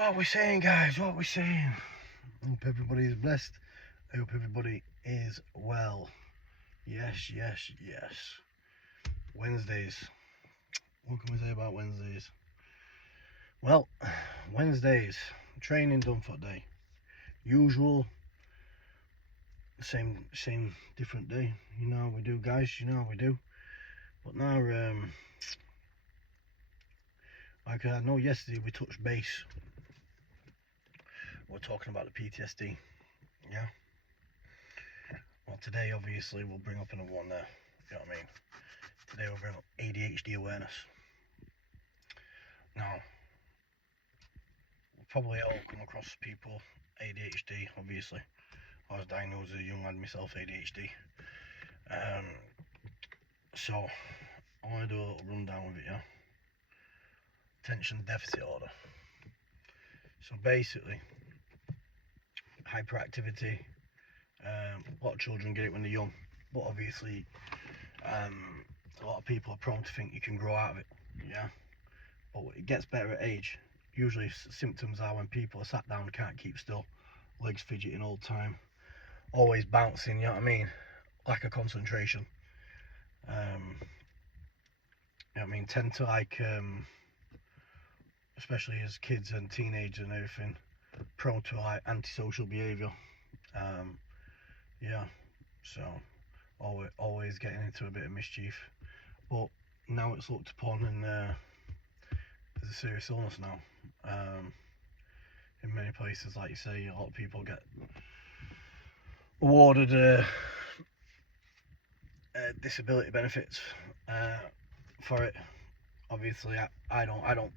What we saying, guys? What we saying? I hope everybody is blessed. I hope everybody is well. Yes, yes, yes. Wednesdays. What can we say about Wednesdays? Well, Wednesdays. Training done for the day. Usual. Same, different day. You know how we do, guys. You know how we do. But now, like I know yesterday we touched base. We're talking about the PTSD. Yeah. Well, today obviously we'll bring up another one there. You know what I mean? Today we'll bring up ADHD awareness. Now, we'll probably all come across people ADHD. Obviously, I was diagnosed as a young lad myself, ADHD. So I want to do a little rundown of it. Yeah. Attention deficit order. So basically, hyperactivity. A lot of children get it when they're young, but obviously, a lot of people are prone to think you can grow out of it. Yeah, but it gets better at age. Usually, symptoms are when people are sat down, can't keep still, legs fidgeting all the time, always bouncing. You know what I mean? Lack of concentration. You know what I mean? Tend to especially as kids and teenagers and everything, prone to like antisocial behaviour. Yeah, so always getting into a bit of mischief, but now it's looked upon and as a serious illness now. In many places, like you say, a lot of people get awarded disability benefits for it. Obviously, I don't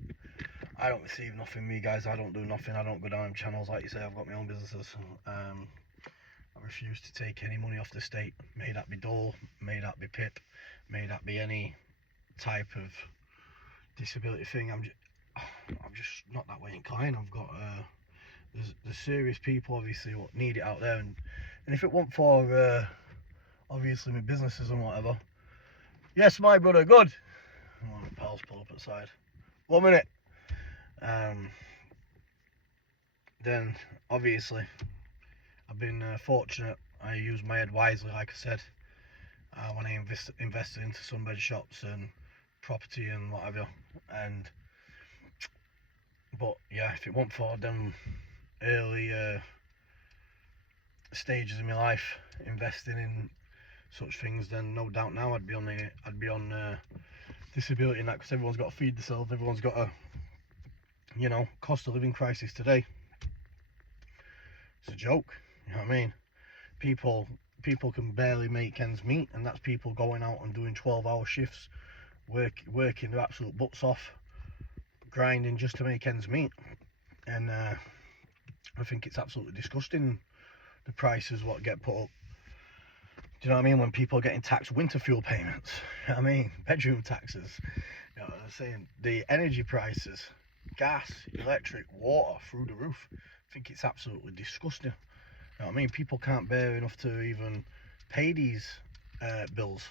receive nothing. Me guys, I don't do nothing. I don't go down channels like you say. I've got my own businesses. I refuse to take any money off the state. May that be Dole, may that be PIP, may that be any type of disability thing. I'm just not that way inclined. I've got there's serious people obviously what need it out there, and if it weren't for obviously my businesses and whatever. Yes, my brother, good. Oh, my pals pull up at the side. 1 minute. Then obviously I've been fortunate. I use my head wisely, like I said. When I invested into sunbed shops and property and whatever. But yeah, if it weren't for them early stages in my life, investing in such things, then no doubt now I'd be on disability and that, because everyone's got to feed themselves. Everyone's got a cost of living crisis today. It's a joke. You know what I mean? People can barely make ends meet, and that's people going out and doing 12-hour shifts, working their absolute butts off, grinding just to make ends meet. And I think it's absolutely disgusting, the prices what get put up. Do you know what I mean? When people are getting taxed winter fuel payments, you know what I mean? Bedroom taxes, you know what I'm saying? The energy prices, gas, electric, water through the roof. I think it's absolutely disgusting. You know what I mean? People can't bear enough to even pay these bills.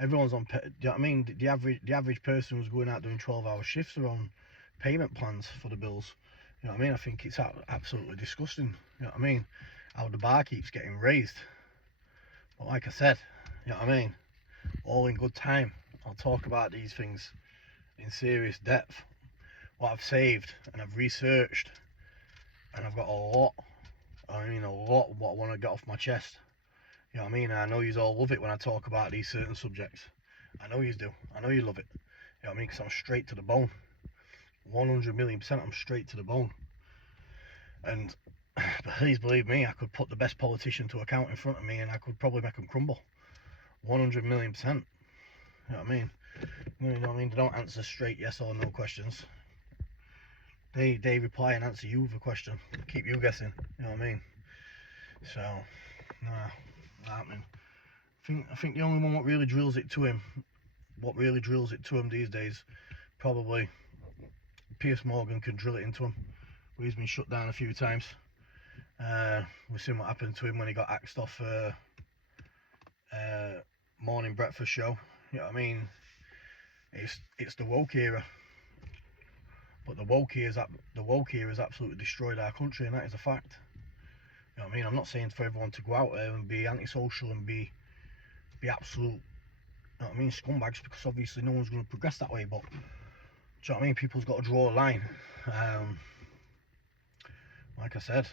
Everyone's on, do you know what I mean? The average person who's going out doing 12-hour shifts are on payment plans for the bills. You know what I mean? I think it's absolutely disgusting. You know what I mean? How the bar keeps getting raised. But like I said, you know what I mean? All in good time. I'll talk about these things in serious depth. What I've saved and I've researched, and I've got a lot what I want to get off my chest. You know what I mean? And I know you all love it when I talk about these certain subjects. I know you do. I know you love it. You know what I mean? Because I'm straight to the bone. 100,000,000%, I'm straight to the bone. And please believe me, I could put the best politician to account in front of me and I could probably make them crumble. 100,000,000%. You know what I mean? You know what I mean? They don't answer straight yes or no questions. They reply and answer you with a question. Keep you guessing. You know what I mean? So, nah, not happening. I think the only one what really drills it to him these days, probably Piers Morgan can drill it into him. He's been shut down a few times. We've seen what happened to him when he got axed off morning breakfast show. You know what I mean? It's the woke era. But the woke here has absolutely destroyed our country, and that is a fact. You know what I mean? I'm not saying for everyone to go out there and be antisocial and be absolute, you know what I mean, scumbags, because obviously no one's going to progress that way. But do you know what I mean? People's got to draw a line. Like I said,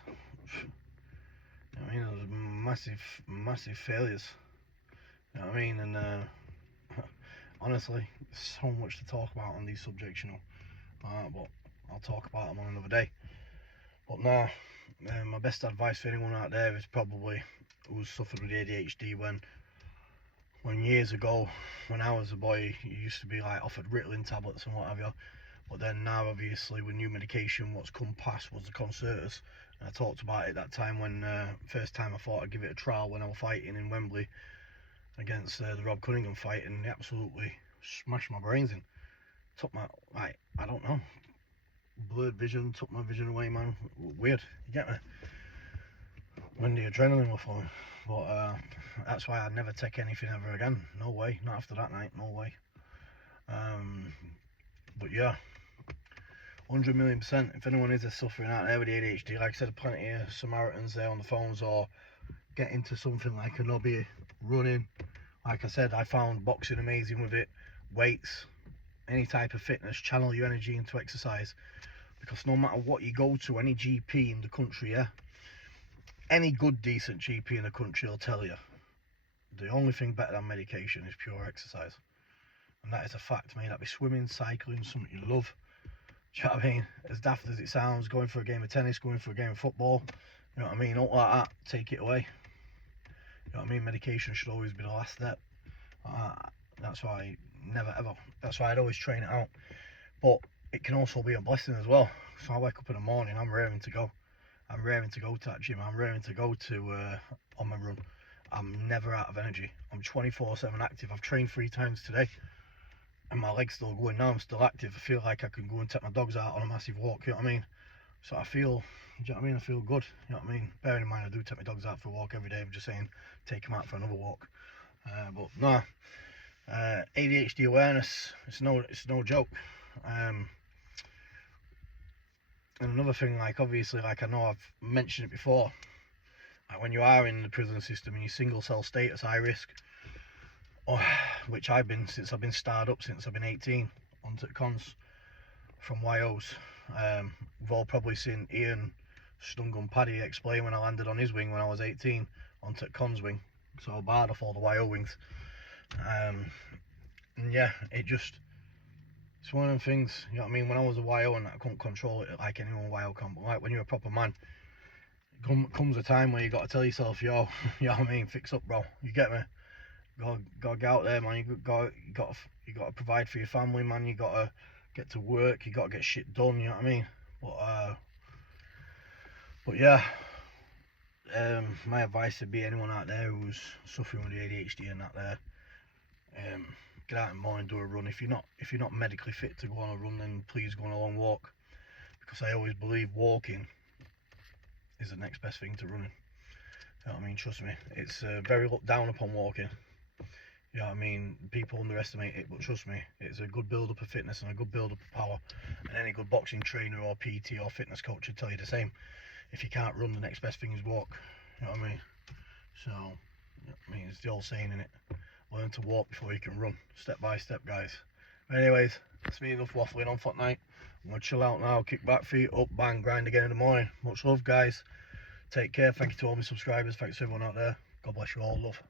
you know what I mean, there's massive failures. You know what I mean? And honestly, so much to talk about on these subjects, you know. But I'll talk about them on another day. But now, my best advice for anyone out there is probably who's suffered with ADHD when years ago, when I was a boy, you used to be like offered Ritalin tablets and what have you. But then now, obviously, with new medication, what's come past was the concerters. And I talked about it that time when first time I thought I'd give it a trial when I was fighting in Wembley against the Rob Cunningham fight, and he absolutely smashed my brains in. Took my, like, I don't know, blurred vision, took my vision away, man. Weird, you get me? When the adrenaline was flowing. But that's why I'd never take anything ever again. No way, not after that night, no way. But yeah, 100,000,000%. If anyone is suffering out there with ADHD, like I said, plenty of Samaritans there on the phones, or get into something like an hobby, running. Like I said, I found boxing amazing with it, weights, any type of fitness, channel your energy into exercise. Because no matter what you go to, any GP in the country, yeah, any good decent GP in the country will tell you the only thing better than medication is pure exercise. And that is a fact, mate. That be swimming, cycling, something you love. Do you know what I mean? As daft as it sounds, going for a game of tennis, going for a game of football, you know what I mean? Don't like that, take it away. You know what I mean? Medication should always be the last step. That's why that's why I'd always train it out. But it can also be a blessing as well. So I wake up in the morning, I'm raring to go. I'm raring to go to that gym. I'm raring to go to on my run. I'm never out of energy. I'm 24/7 active. I've trained 3 times today, and my legs still going now. I'm still active. I feel like I can go and take my dogs out on a massive walk. You know what I mean? So I feel, do you know what I mean? I feel good. You know what I mean? Bearing in mind, I do take my dogs out for a walk every day. I'm just saying, take them out for another walk. But no, ADHD awareness. It's no joke. And another thing, like obviously, like I know I've mentioned it before, like when you are in the prison system and you single cell status, high risk, which I've been since I've been starred up since I've been 18 onto cons from YOs. We've all probably seen Ian Stungun Paddy explain when I landed on his wing when I was 18 onto cons wing, so barred off all the YO wings. And yeah, it's one of them things, you know what I mean? When I was a YO and I couldn't control it like anyone YO can, but like when you're a proper man, comes a time where you got to tell yourself, yo, you know what I mean, fix up, bro, you get me? Gotta get out there, man. You got to provide for your family, man. You got to get to work, you got to get shit done, you know what I mean? But yeah, my advice would be anyone out there who's suffering with ADHD and that there, get out in the morning, do a run. If you're not medically fit to go on a run, then please go on a long walk, because I always believe walking is the next best thing to running. You know what I mean? Trust me, it's very looked down upon walking. You know what I mean? People underestimate it, but trust me, it's a good build up of fitness and a good build up of power. And any good boxing trainer or PT or fitness coach would tell you the same. If you can't run, the next best thing is walk. You know what I mean? So, you know what I mean, it's the old saying, innit? Learn to walk before you can run, step by step, guys. But anyways, that's me enough waffling on for tonight. I'm gonna chill out now, kick back, feet up, bang, grind again in the morning. Much love, guys. Take care. Thank you to all my subscribers. Thanks to everyone out there. God bless you all. Love.